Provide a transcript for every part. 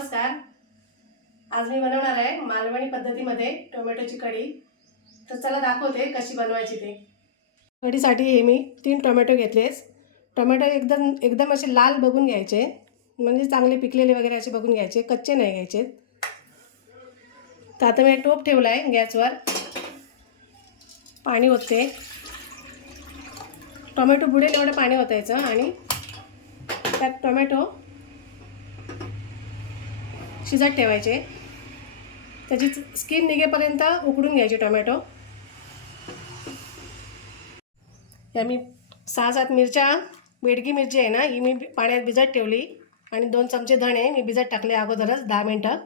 नमस्कार. आज मी बनवणार आहे मालवणी पद्धतीमध्ये टोमॅटोची कढी. तर चला दाखवते कशी बनवायची ते. कढीसाठी हे मी तीन टोमॅटो घेतलेस. टोमॅटो एकदम एकदम असे लाल बघून घ्यायचे. म्हणजे चांगले पिकलेले वगैरे असे बघून घ्यायचे कच्चे नाही घ्यायचे. तर आता मी टोप ठेवला आहे गॅसवर. पाणी ओतते. टोमॅटो बुडेल एवढं पाणी ओतायचं आणि त्यात टोमॅटो शिजत ठेवायचे. त्याची स्किन निघेपर्यंत उकडून घ्यायचे टोमॅटो. या मी सहा सात मिरच्या बेडगी मिरची आहे ना ही मी पाण्यात भिजत ठेवली. आणि दोन चमचे धणे मी भिजत टाकले अगोदरच दहा मिनटं.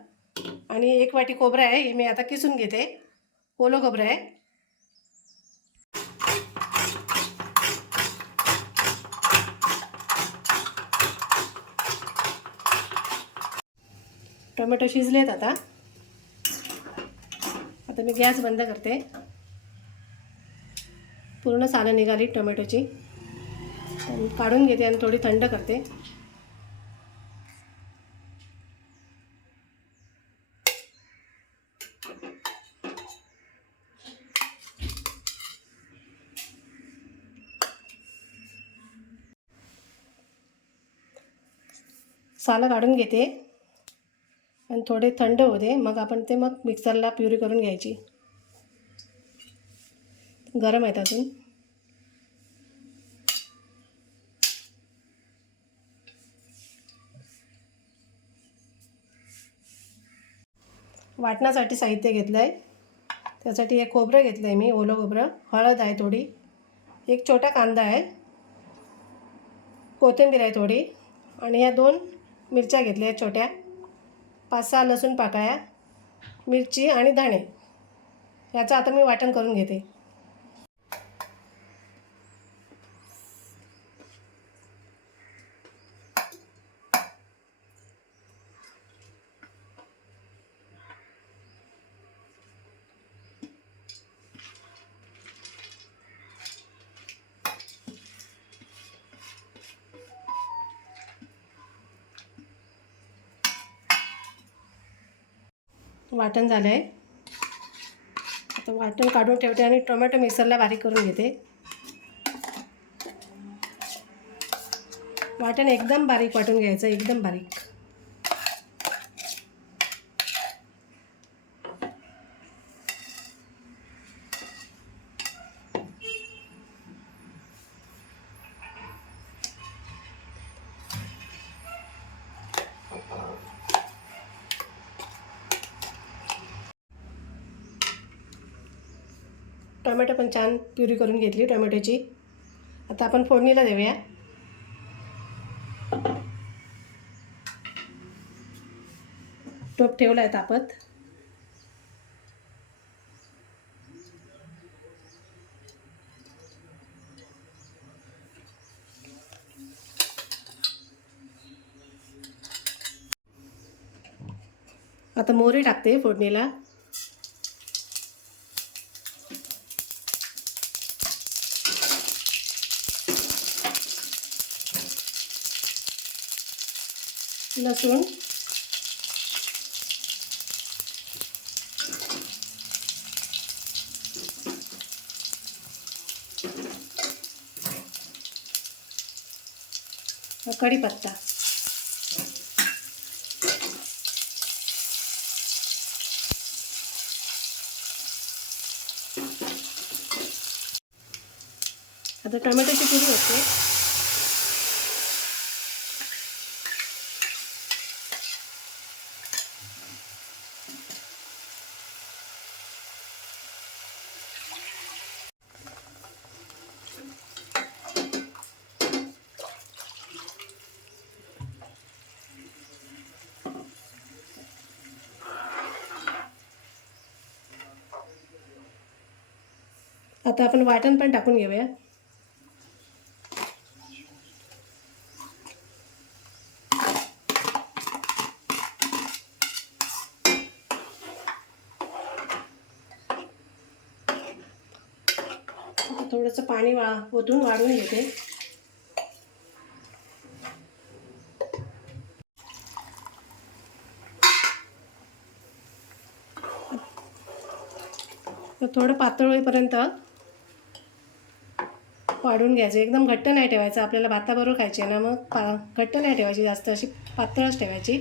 आणि एक वाटी खोबरं आहे हे मी आता किसून घेते. ओलं खोबरं आहे. टोमॅटो शिजलेत आता. आता मी गॅस बंद करते. पूर्ण सालं निघाली टोमॅटोची. काढून घेते आणि थोडी थंड करते. सालं काढून घेते. आणि थोडे थंड होऊ दे. मग आपण ते मग मिक्सरला प्युरी करून घ्यायची. गरम आहेत अजून. वाटण्यासाठी साहित्य घेतलं आहे त्यासाठी हे खोबरं घेतलं आहे मी ओलं खोबरं. हळद आहे थोडी. एक छोटा कांदा आहे. कोथिंबीर आहे थोडी. आणि ह्या दोन मिरच्या घेतल्या आहेत छोट्या. पाच सहा लसूण पाकळ्या मिरची आणि धाणे. याचं आता मी वाटण करून घेते. वाटण झालं आहे आता वाटण काढून ठेवते आणि टोमॅटो मिक्सरला बारीक करून घेते. वाटण एकदम बारीक वाटून घ्यायचं एकदम बारीक. टोमॅटो पण छान प्युरी करून घेतली टोमॅटोची. आता आपण फोडणीला देऊया. टोप ठेवला आहे तापत आता मोहरी टाकते फोडणीला. लसूण. कढीपत्ता. आता टोमॅटोची पुरी होते. आता आपण वाटण पण टाकून घेऊया. थोडंसं पाणी वा ओतून वाढून घेते. थोडं पातळ होईपर्यंत वाढून घ्यायचं. एकदम घट्ट नाही ठेवायचं. आपल्याला भाताबरोबर खायची आहे ना मग पा घट्ट नाही ठेवायची जास्त. अशी पातळच ठेवायची.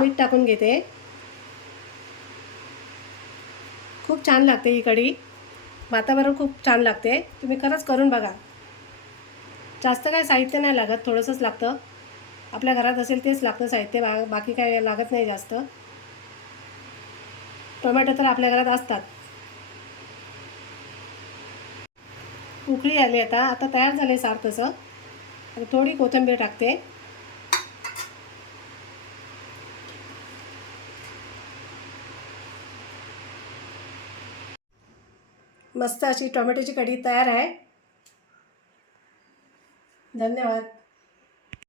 मीठ टाकून घेते. खूप छान लागते ही कढी. भाताबरोबर खूप छान लागते. तुम्ही खरंच करून बघा. जास्त काय साहित्य नाही लागत थोडंसंच लागतं. आपल्या घरात असेल तेच लागतं साहित्य बा बाकी काय लागत नाही जास्त. टोमॅटो तर आपल्या घरात असतात. उकळी आली आता आता तयार झाले सार तसं. आणि थोडी कोथिंबीर टाकते. मस्त अशी टोमॅटोची कढी तयार आहे. धन्यवाद.